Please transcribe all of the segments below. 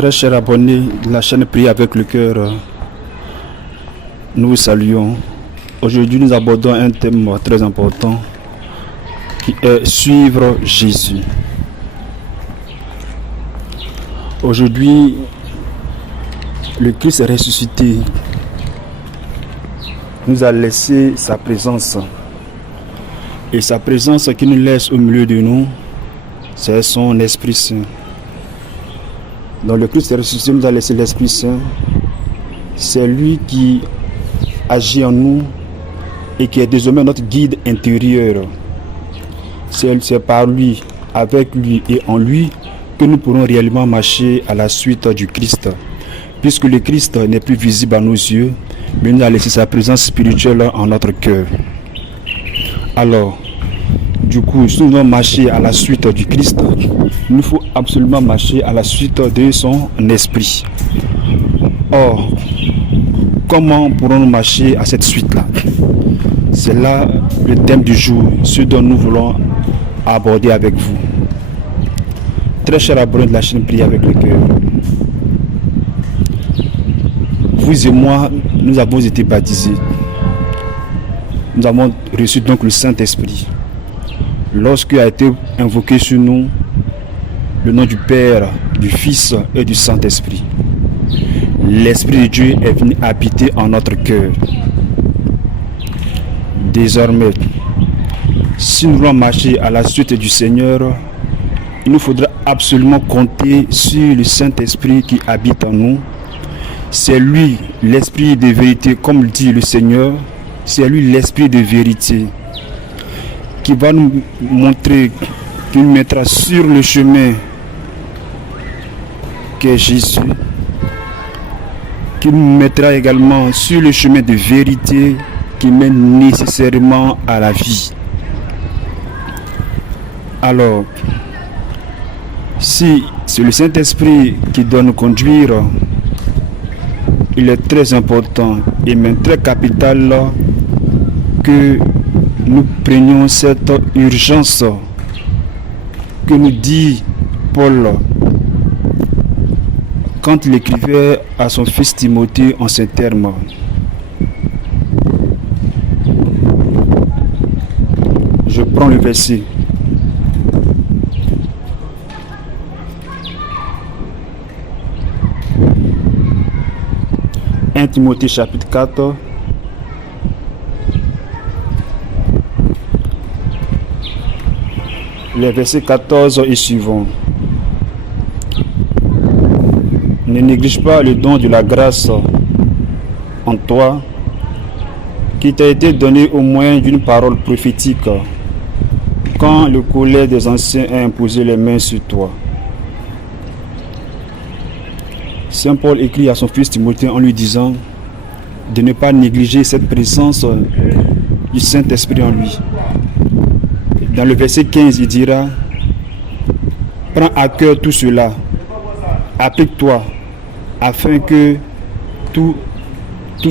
Très chers abonnés de la chaîne Prier avec le cœur, nous vous saluons. Aujourd'hui, nous abordons un thème très important qui est suivre Jésus. Aujourd'hui, le Christ est ressuscité, nous a laissé sa présence. Et sa présence qui nous laisse au milieu de nous, c'est son Esprit Saint. Donc le Christ est ressuscité, nous a laissé l'Esprit Saint. C'est lui qui agit en nous et qui est désormais notre guide intérieur. C'est par lui, avec lui et en lui que nous pourrons réellement marcher à la suite du Christ. Puisque le Christ n'est plus visible à nos yeux, mais il nous a laissé sa présence spirituelle en notre cœur. Alors, du coup, si nous devons marcher à la suite du Christ, il nous faut absolument marcher à la suite de son esprit. Or, comment pourrons-nous marcher à cette suite-là? C'est là le thème du jour, ce dont nous voulons aborder avec vous. Très chers abonnés de la chaîne Prier avec le cœur, vous et moi, nous avons été baptisés. Nous avons reçu donc le Saint-Esprit. Lorsqu'il a été invoqué sur nous le nom du Père, du Fils et du Saint-Esprit, l'Esprit de Dieu est venu habiter en notre cœur. Désormais, si nous voulons marcher à la suite du Seigneur, il nous faudra absolument compter sur le Saint-Esprit qui habite en nous. C'est lui, l'Esprit de vérité, comme le dit le Seigneur. C'est lui l'Esprit de vérité qui va nous montrer, qui nous mettra sur le chemin qu'est Jésus, qui nous mettra également sur le chemin de vérité qui mène nécessairement à la vie. Alors, si c'est le Saint-Esprit qui doit nous conduire, il est très important et même très capital que nous prenions cette urgence que nous dit Paul quand il écrivait à son fils Timothée en ces termes. Je prends le verset. Timothée chapitre 4, les versets 14 et suivants. Ne néglige pas le don de la grâce en toi qui t'a été donné au moyen d'une parole prophétique quand le collège des anciens a imposé les mains sur toi. Saint Paul écrit à son fils Timothée en lui disant de ne pas négliger cette présence du Saint-Esprit en lui. Dans le verset 15, il dira: prends à cœur tout cela, applique-toi, afin que tous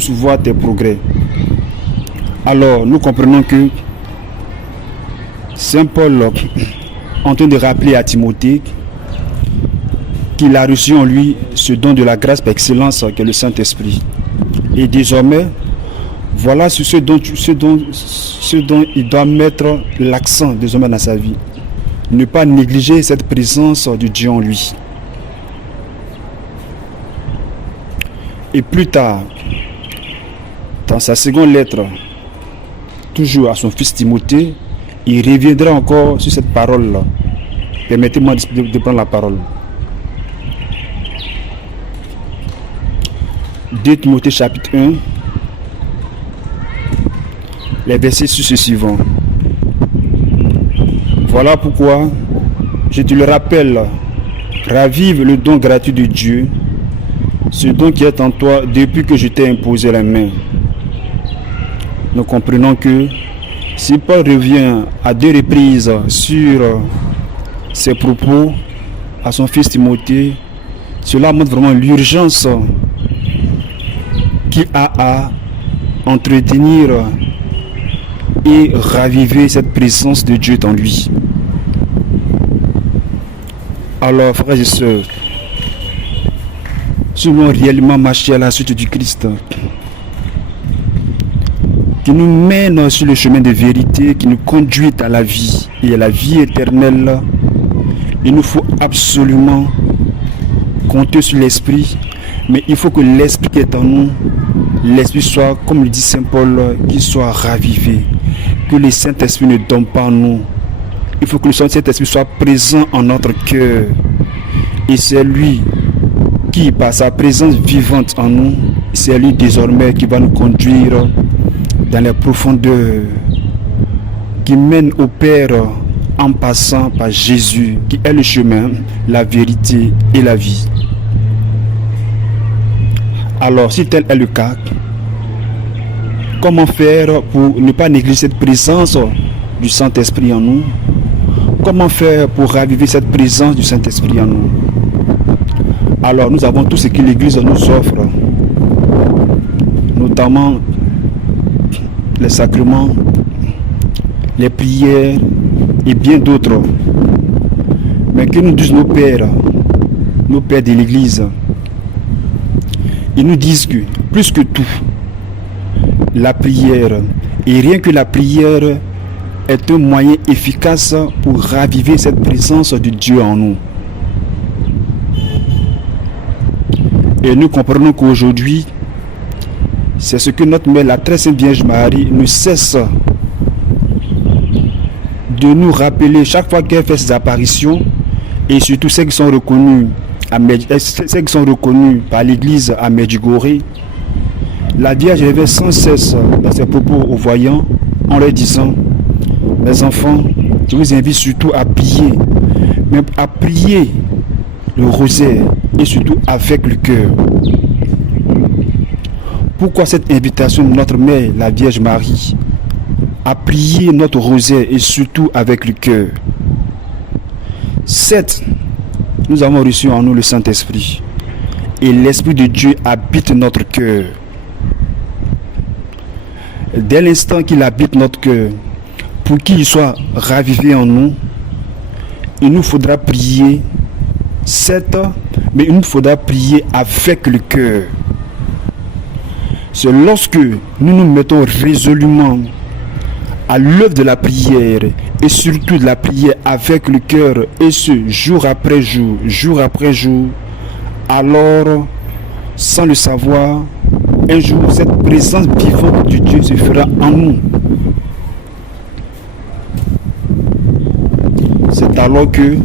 voient tes progrès. Alors, nous comprenons que Saint Paul, en train de rappeler à Timothée qu'il a reçu en lui ce don de la grâce par excellence qu'est le Saint-Esprit. Et désormais, voilà sur ce dont il doit mettre l'accent désormais dans sa vie. Ne pas négliger cette présence de Dieu en lui. Et plus tard, dans sa seconde lettre, toujours à son fils Timothée, il reviendra encore sur cette parole-là. Permettez-moi de prendre la parole. 2 Timothée chapitre 1, les versets suivants. Voilà pourquoi je te le rappelle, ravive le don gratuit de Dieu, ce don qui est en toi depuis que je t'ai imposé la main. Nous comprenons que si Paul revient à 2 reprises sur ses propos à son fils Timothée, cela montre vraiment l'urgence qui a à entretenir et raviver cette présence de Dieu en lui. Alors, frères et sœurs, si nous voulons réellement marcher à la suite du Christ, qui nous mène sur le chemin de vérité, qui nous conduit à la vie et à la vie éternelle, il nous faut absolument compter sur l'Esprit, mais il faut que l'Esprit qui est en nous, l'Esprit soit, comme le dit Saint Paul, qu'il soit ravivé, que le Saint-Esprit ne dorme pas en nous. Il faut que le Saint-Esprit soit présent en notre cœur, et c'est lui qui, par sa présence vivante en nous, c'est lui désormais qui va nous conduire dans les profondeurs, qui mène au Père en passant par Jésus, qui est le chemin, la vérité et la vie. Alors, si tel est le cas, comment faire pour ne pas négliger cette présence du Saint-Esprit en nous? Comment faire pour raviver cette présence du Saint-Esprit en nous? Alors, nous avons tout ce que l'Église nous offre, notamment les sacrements, les prières et bien d'autres. Mais que nous disent nos pères de l'Église, ils nous disent que, plus que tout, la prière, et rien que la prière, est un moyen efficace pour raviver cette présence de Dieu en nous. Et nous comprenons qu'aujourd'hui, c'est ce que notre Mère, la très Sainte Vierge Marie, ne cesse de nous rappeler chaque fois qu'elle fait ses apparitions, et surtout celles qui sont reconnues, par l'Église à Medjugorje. La Vierge revient sans cesse dans ses propos aux voyants en leur disant: mes enfants, je vous invite surtout à prier, mais à prier le rosaire et surtout avec le cœur. Pourquoi cette invitation de notre Mère, la Vierge Marie, à prier notre rosaire et surtout avec le cœur? Certes, nous avons reçu en nous le Saint-Esprit et l'Esprit de Dieu habite notre cœur. Dès l'instant qu'il habite notre cœur, pour qu'il soit ravivé en nous, il nous faudra prier, certes, mais il nous faudra prier avec le cœur. C'est lorsque nous nous mettons résolument à l'œuvre de la prière, et surtout de la prière avec le cœur, et ce, jour après jour, alors, sans le savoir, un jour, cette présence vivante de Dieu se fera en nous. C'est alors que,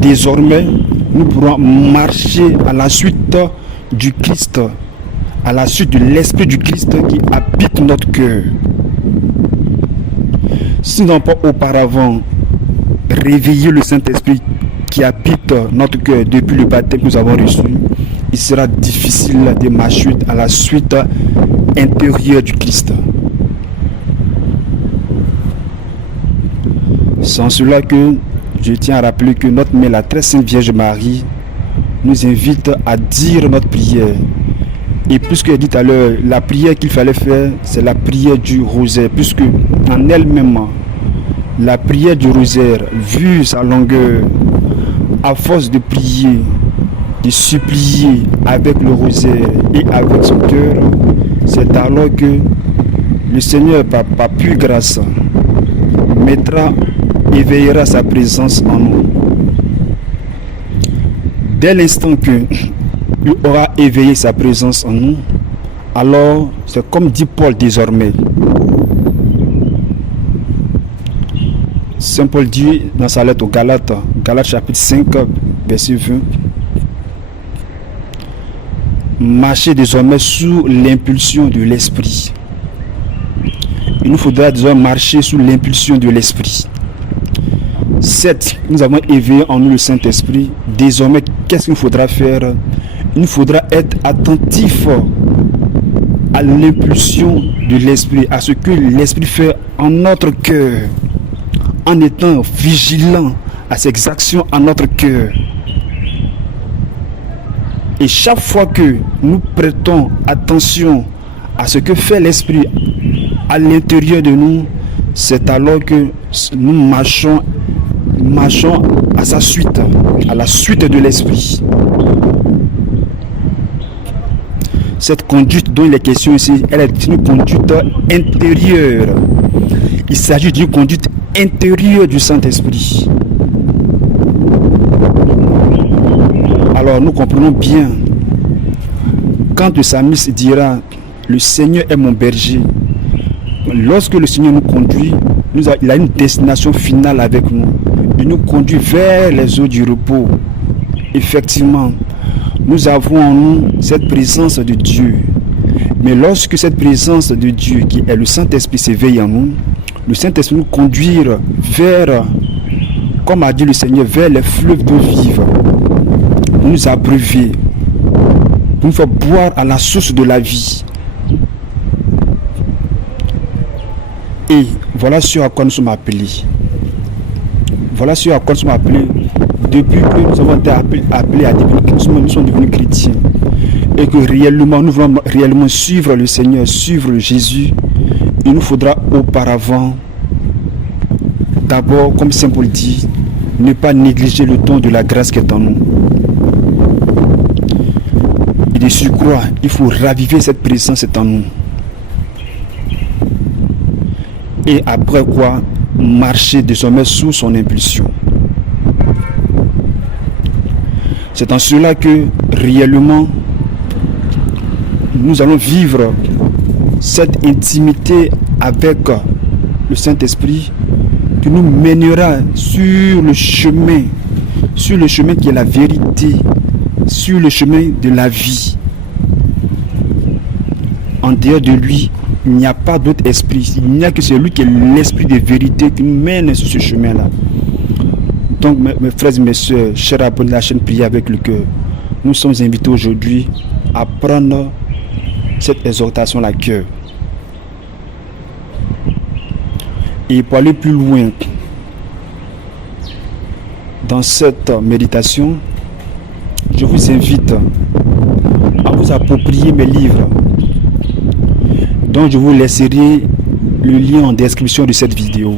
désormais, nous pourrons marcher à la suite du Christ, à la suite de l'Esprit du Christ qui habite notre cœur. Si nous n'avons pas auparavant réveillé le Saint-Esprit qui habite notre cœur depuis le baptême que nous avons reçu, il sera difficile de marcher à la suite intérieure du Christ. Sans cela que je tiens à rappeler que notre Mère, la très Sainte Vierge Marie, nous invite à dire notre prière. Et puisque elle dit tout à l'heure, la prière qu'il fallait faire, c'est la prière du rosaire, puisque en elle-même, la prière du rosaire, vu sa longueur, à force de prier, de supplier avec le rosaire et avec son cœur, c'est alors que le Seigneur, par pure grâce, éveillera sa présence en nous. Dès l'instant que il aura éveillé sa présence en nous, alors c'est comme dit Paul désormais. Saint Paul dit dans sa lettre aux Galates, Galates chapitre 5, verset 20, marchez désormais sous l'impulsion de l'Esprit. Il nous faudra désormais marcher sous l'impulsion de l'Esprit. Certes, nous avons éveillé en nous le Saint-Esprit. Désormais, qu'est-ce qu'il nous faudra faire? Il nous faudra être attentif à l'impulsion de l'Esprit, à ce que l'Esprit fait en notre cœur, en étant vigilant à ses actions en notre cœur. Et chaque fois que nous prêtons attention à ce que fait l'Esprit à l'intérieur de nous, c'est alors que nous marchons à sa suite, à la suite de l'Esprit. Cette conduite dont il est question ici, elle est une conduite intérieure. Il s'agit d'une conduite intérieure du Saint-Esprit. Alors nous comprenons bien, quand le psalmiste dira « Le Seigneur est mon berger », lorsque le Seigneur nous conduit, il a une destination finale avec nous. Il nous conduit vers les eaux du repos. Effectivement, nous avons en nous cette présence de Dieu. Mais lorsque cette présence de Dieu, qui est le Saint-Esprit, s'éveille en nous, le Saint-Esprit nous conduit vers, comme a dit le Seigneur, vers les fleuves d'eau vive, pour nous abreuver, pour nous faire boire à la source de la vie. Et voilà ce à quoi nous sommes appelés. Voilà ce à quoi nous sommes appelés depuis que nous avons été appelés à devenir, nous sommes devenus chrétiens. Et que réellement, nous voulons réellement suivre le Seigneur, suivre Jésus. Il nous faudra auparavant, d'abord, comme Saint Paul dit, ne pas négliger le don de la grâce qui est en nous. Et de surcroît, il faut raviver cette présence qui est en nous. Et après quoi, marcher désormais sous son impulsion. C'est en cela que réellement nous allons vivre cette intimité avec le Saint-Esprit qui nous mènera sur le chemin qui est la vérité, sur le chemin de la vie. En dehors de lui, il n'y a pas d'autre esprit. Il n'y a que celui qui est l'esprit de vérité qui nous mène sur ce chemin-là. Donc, mes frères et mes soeurs, chers abonnés de la chaîne Prier avec le cœur, nous sommes invités aujourd'hui à prendre cette exhortation à cœur. Et pour aller plus loin dans cette méditation, je vous invite à vous approprier mes livres. Donc je vous laisserai le lien en description de cette vidéo.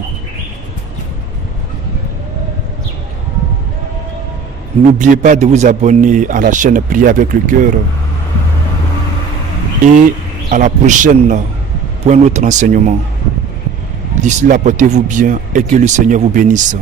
N'oubliez pas de vous abonner à la chaîne Prier avec le cœur. Et à la prochaine pour un autre enseignement. D'ici là, portez-vous bien et que le Seigneur vous bénisse.